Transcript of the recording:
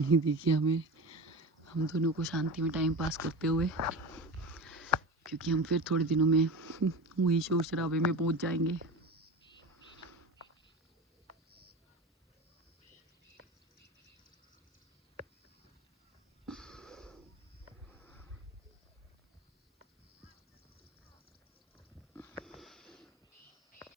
देखिए हम दोनों को शांति में टाइम पास करते हुए, क्योंकि हम फिर थोड़े दिनों में वही शोर शराबे में पहुंच जाएंगे।